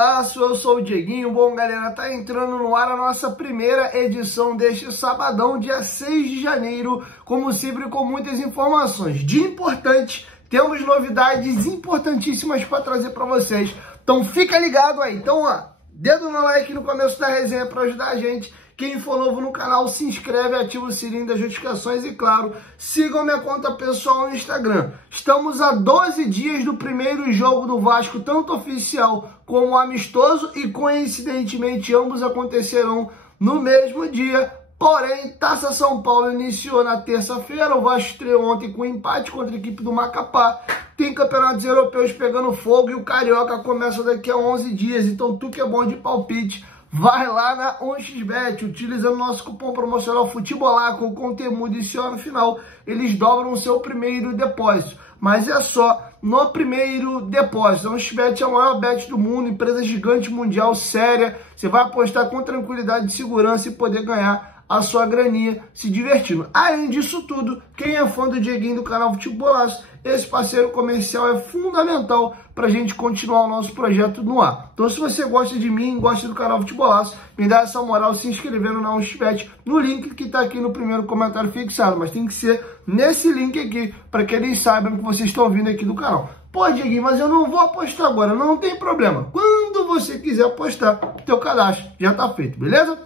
Futebolaço, eu sou o Dieguinho. Bom, galera, tá entrando no ar a nossa primeira edição deste sabadão, dia 6 de janeiro, como sempre com muitas informações. De importante, temos novidades importantíssimas para trazer para vocês. Então fica ligado aí. Então, ó, dedo no like no começo da resenha para ajudar a gente. Quem for novo no canal, se inscreve, ativa o sininho das notificações e, claro, sigam minha conta pessoal no Instagram. Estamos a 12 dias do primeiro jogo do Vasco, tanto oficial como amistoso, e coincidentemente ambos acontecerão no mesmo dia. Porém, Taça São Paulo iniciou na terça-feira, o Vasco estreou ontem com empate contra a equipe do Macapá. Tem campeonatos europeus pegando fogo e o Carioca começa daqui a 11 dias. Então, tu que é bom de palpite, vai lá na 1xBet, utilizando nosso cupom promocional Futebolaço com conteúdo e no final eles dobram o seu primeiro depósito. Mas é só no primeiro depósito. A 1xBet é a maior bet do mundo, empresa gigante mundial, séria. Você vai apostar com tranquilidade e segurança e poder ganhar a sua graninha se divertindo. Além disso tudo, quem é fã do Dieguinho do canal Futebolaço, esse parceiro comercial é fundamental para a gente continuar o nosso projeto no ar. Então, se você gosta de mim, gosta do canal Futebolaço, me dá essa moral se inscrevendo na 1xBet no link que está aqui no primeiro comentário fixado. Mas tem que ser nesse link aqui, para que eles saibam que vocês estão vindo aqui do canal. Pô, Dieguinho, mas eu não vou apostar agora. Não tem problema. Quando você quiser apostar, teu cadastro já está feito, beleza?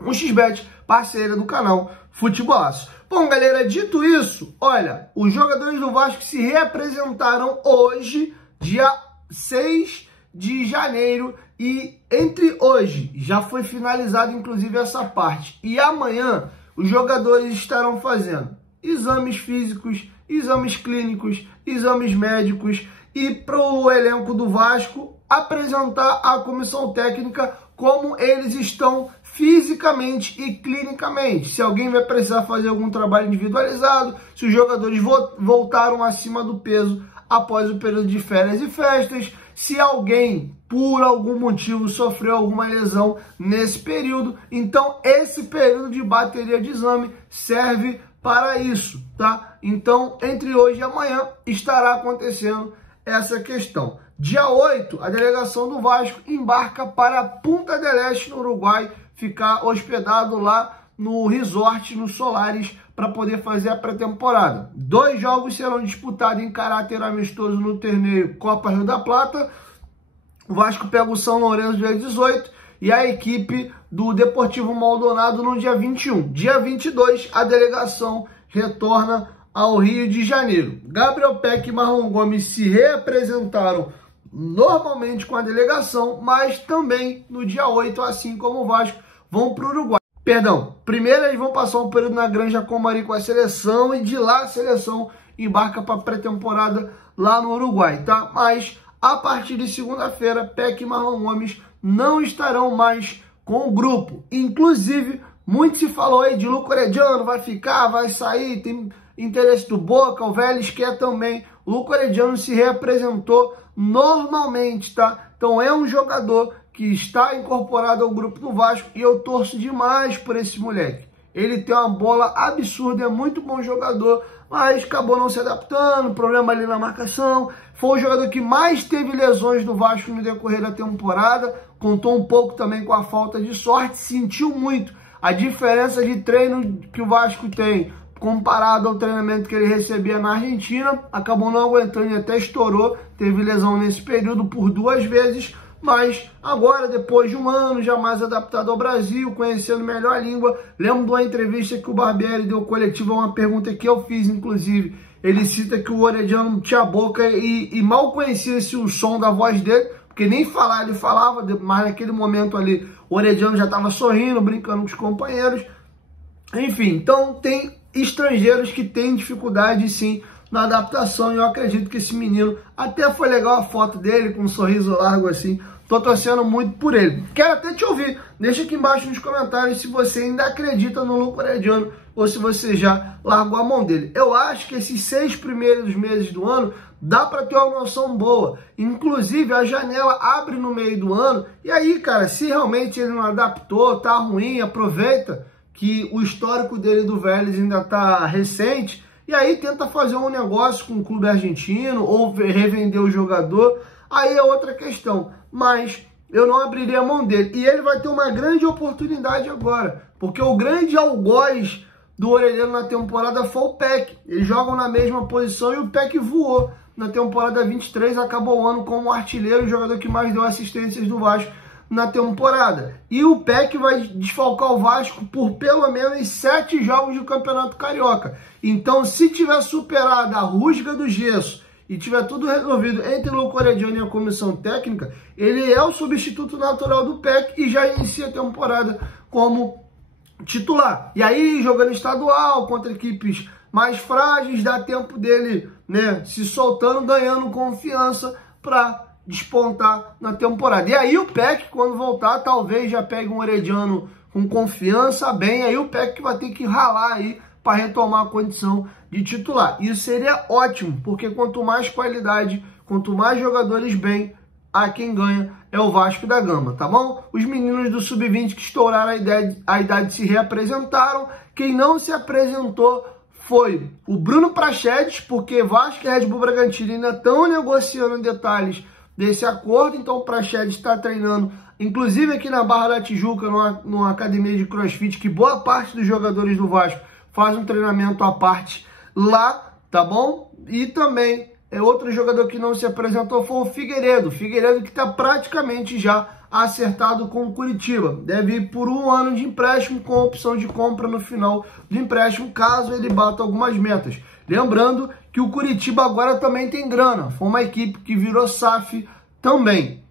1xBet, parceira do canal Futebolaço. Bom, galera, dito isso, olha, os jogadores do Vasco se reapresentaram hoje, dia 6 de janeiro, e entre hoje, já foi finalizada inclusive essa parte, e amanhã os jogadores estarão fazendo exames físicos, exames clínicos, exames médicos, e para o elenco do Vasco apresentar à comissão técnica como eles estão fisicamente e clinicamente. Se alguém vai precisar fazer algum trabalho individualizado, se os jogadores voltaram acima do peso após o período de férias e festas, se alguém, por algum motivo, sofreu alguma lesão nesse período. Então, esse período de bateria de exame serve para isso, tá? Então, entre hoje e amanhã, estará acontecendo essa questão. Dia 8, a delegação do Vasco embarca para Punta del Este, no Uruguai, ficar hospedado lá no resort, no Solaris, para poder fazer a pré-temporada. 2 jogos serão disputados em caráter amistoso no torneio Copa Rio da Plata. O Vasco pega o São Lourenço dia 18 e a equipe do Deportivo Maldonado no dia 21. Dia 22, a delegação retorna ao Rio de Janeiro. Gabriel Peck e Marlon Gomes se reapresentaram normalmente com a delegação, mas também no dia 8, assim como o Vasco, vão para o Uruguai. Perdão, primeiro eles vão passar um período na Granja Comari com a seleção, e de lá a seleção embarca para a pré-temporada lá no Uruguai, tá? Mas a partir de segunda-feira, Peck e Marlon Gomes não estarão mais com o grupo. Inclusive, muito se falou aí de Luco Herediano, vai ficar, vai sair, tem interesse do Boca, o Vélez quer também. O Luco Herediano se reapresentou normalmente, tá? Então é um jogador que está incorporado ao grupo do Vasco e eu torço demais por esse moleque. Ele tem uma bola absurda, é muito bom jogador, mas acabou não se adaptando, problema ali na marcação. Foi o jogador que mais teve lesões do Vasco no decorrer da temporada, contou um pouco também com a falta de sorte, sentiu muito a diferença de treino que o Vasco tem comparado ao treinamento que ele recebia na Argentina. Acabou não aguentando e até estourou, teve lesão nesse período por 2 vezes, mas agora, depois de um ano, já mais adaptado ao Brasil, conhecendo melhor a língua. Lembro de uma entrevista que o Barbieri deu coletiva, uma pergunta que eu fiz, inclusive. Ele cita que o Herediano tinha boca e mal conhecia-se o som da voz dele, porque nem falar ele falava, mas naquele momento ali o Herediano já estava sorrindo, brincando com os companheiros. Enfim, então tem estrangeiros que têm dificuldade, sim, na adaptação, e eu acredito que esse menino, até foi legal a foto dele, com um sorriso largo assim. Tô torcendo muito por ele. Quero até te ouvir. Deixa aqui embaixo nos comentários se você ainda acredita no Luco Herediano ou se você já largou a mão dele. Eu acho que esses 6 primeiros meses do ano dá para ter uma noção boa. Inclusive, a janela abre no meio do ano. E aí, cara, se realmente ele não adaptou, tá ruim, aproveita que o histórico dele do Vélez ainda tá recente. E aí tenta fazer um negócio com o clube argentino ou revender o jogador. Aí é outra questão. Mas eu não abriria a mão dele. E ele vai ter uma grande oportunidade agora, porque o grande algoz do Orelhano na temporada foi o Peck. Eles jogam na mesma posição e o Peck voou na temporada 23, acabou o ano como artilheiro, o jogador que mais deu assistências do Vasco na temporada. E o Peck vai desfalcar o Vasco por pelo menos 7 jogos do Campeonato Carioca. Então, se tiver superado a rusga do gesso e tiver tudo resolvido entre o Luco Orediano e a comissão técnica, ele é o substituto natural do Peck e já inicia a temporada como titular. E aí, jogando estadual contra equipes mais frágeis, dá tempo dele, né, se soltando, ganhando confiança para despontar na temporada. E aí o Peck, quando voltar, talvez já pegue um Orediano com confiança, bem, aí o Peck vai ter que ralar aí para retomar a condição de titular. Isso seria ótimo, porque quanto mais qualidade, quanto mais jogadores bem, a quem ganha é o Vasco da Gama, tá bom? Os meninos do Sub-20 que estouraram a idade se reapresentaram. Quem não se apresentou foi o Bruno Prachedes, porque Vasco e Red Bull Bragantino ainda estão negociando detalhes desse acordo, então o Prachedes está treinando, inclusive aqui na Barra da Tijuca, numa academia de crossfit, que boa parte dos jogadores do Vasco faz um treinamento à parte lá, tá bom? E também outro jogador que não se apresentou foi o Figueiredo que está praticamente já acertado com o Curitiba. Deve ir por 1 ano de empréstimo com opção de compra no final do empréstimo, caso ele bata algumas metas. Lembrando que o Curitiba agora também tem grana. Foi uma equipe que virou SAF também.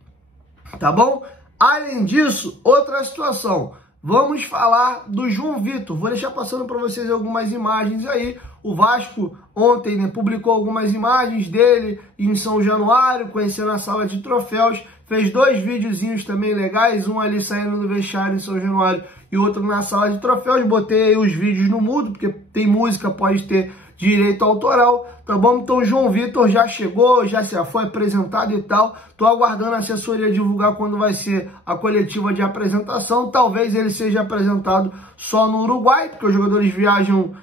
Tá bom? Além disso, outra situação. Vamos falar do João Vitor. Vou deixar passando para vocês algumas imagens aí. O Vasco ontem, né, publicou algumas imagens dele em São Januário, conhecendo a sala de troféus. Fez 2 videozinhos também legais, um ali saindo do vestiário em São Januário e outro na sala de troféus. Botei aí os vídeos no mudo, porque tem música, pode ter direito autoral, tá bom? Então o João Vitor já chegou, já se foi apresentado e tal. Tô aguardando a assessoria divulgar quando vai ser a coletiva de apresentação. Talvez ele seja apresentado só no Uruguai, porque os jogadores viajam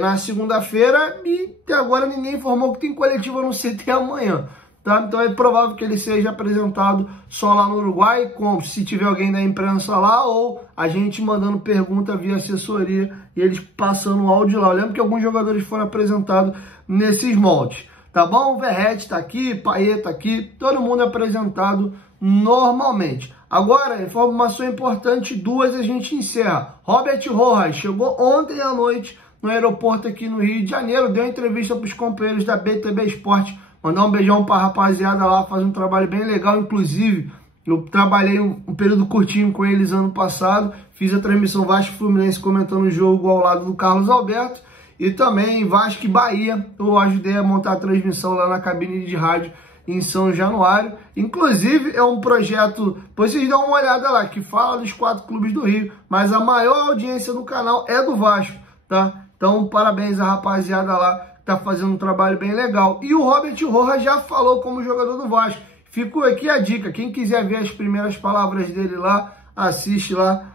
na segunda-feira e até agora ninguém informou que tem coletiva no CT amanhã. Tá? Então é provável que ele seja apresentado só lá no Uruguai, se tiver alguém da imprensa lá, ou a gente mandando pergunta via assessoria e eles passando o áudio lá. Eu lembro que alguns jogadores foram apresentados nesses moldes. Tá bom? O Verratti tá aqui, Payet tá aqui, todo mundo é apresentado normalmente. Agora, informação importante, 2 a gente encerra. Robert Rojas chegou ontem à noite no aeroporto aqui no Rio de Janeiro, deu entrevista para os companheiros da BTB Esporte. Mandar um beijão para a rapaziada lá, faz um trabalho bem legal. Inclusive, eu trabalhei um período curtinho com eles ano passado. Fiz a transmissão Vasco Fluminense comentando o jogo ao lado do Carlos Alberto. E também Vasco e Bahia. Eu ajudei a montar a transmissão lá na cabine de rádio em São Januário. Inclusive, é um projeto, depois vocês dão uma olhada lá, que fala dos 4 clubes do Rio. Mas a maior audiência do canal é do Vasco, tá? Então, parabéns à rapaziada lá. Tá fazendo um trabalho bem legal. E o Robert Rojas já falou como jogador do Vasco. Ficou aqui a dica. Quem quiser ver as primeiras palavras dele lá, assiste lá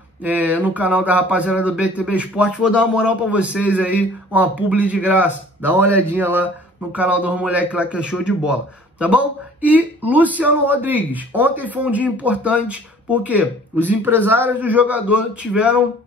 no canal da rapaziada do BTB Esporte. Vou dar uma moral pra vocês aí, uma publi de graça. Dá uma olhadinha lá no canal dos moleques lá, que é show de bola. Tá bom? E Luciano Rodrigues. Ontem foi um dia importante, porque os empresários do jogador tiveram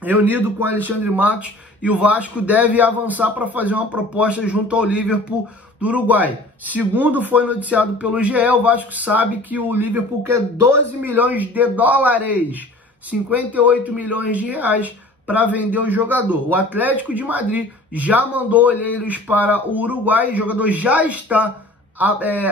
reunido com Alexandre Matos e o Vasco deve avançar para fazer uma proposta junto ao Liverpool do Uruguai. Segundo foi noticiado pelo GE, o Vasco sabe que o Liverpool quer 12 milhões de dólares, 58 milhões de reais, para vender o jogador. O Atlético de Madrid já mandou olheiros para o Uruguai, o jogador já está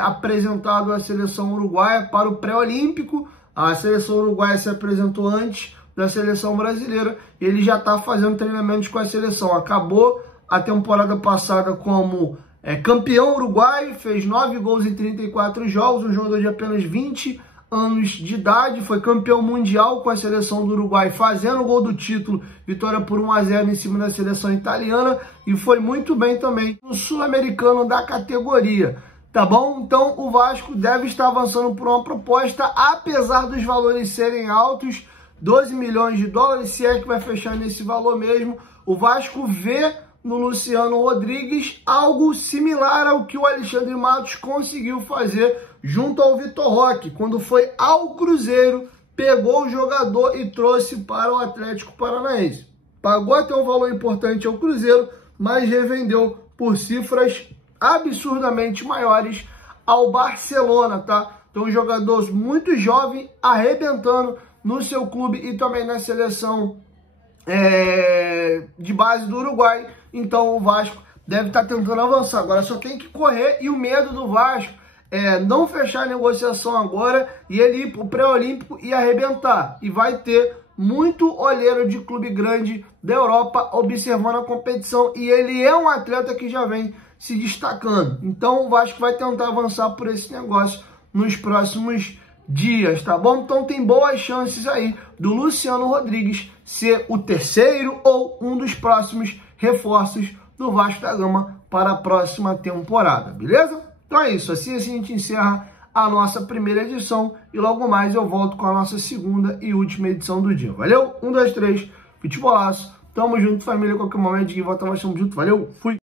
apresentado à seleção uruguaia para o pré-olímpico. A seleção uruguaia se apresentou antes da seleção brasileira, ele já está fazendo treinamentos com a seleção. Acabou a temporada passada como campeão uruguaio, fez 9 gols em 34 jogos, um jogador de apenas 20 anos de idade, foi campeão mundial com a seleção do Uruguai, fazendo o gol do título, vitória por 1-0 em cima da seleção italiana, e foi muito bem também no sul-americano da categoria. Tá bom? Então o Vasco deve estar avançando por uma proposta, apesar dos valores serem altos, 12 milhões de dólares, se é que vai fechar nesse valor mesmo. O Vasco vê no Luciano Rodrigues, algo similar ao que o Alexandre Matos conseguiu fazer junto ao Vitor Roque, quando foi ao Cruzeiro, pegou o jogador e trouxe para o Atlético Paranaense. Pagou até um valor importante ao Cruzeiro, mas revendeu por cifras absurdamente maiores ao Barcelona, tá? Então, um jogador muito jovem, arrebentando no seu clube e também na seleção de base do Uruguai. Então, o Vasco deve estar tentando avançar. Agora, só tem que correr, e o medo do Vasco é não fechar a negociação agora e ele ir para o pré-olímpico e arrebentar. E vai ter muito olheiro de clube grande da Europa observando a competição, e ele é um atleta que já vem se destacando. Então, o Vasco vai tentar avançar por esse negócio nos próximos dias, tá bom? Então tem boas chances aí do Luciano Rodrigues ser o terceiro ou um dos próximos reforços do Vasco da Gama para a próxima temporada, beleza? Então é isso, assim a gente encerra a nossa primeira edição e logo mais eu volto com a nossa segunda e última edição do dia. Valeu? 1, 2, 3, futebolaço, tamo junto, família, qualquer momento de volta nós estamos juntos, valeu, fui!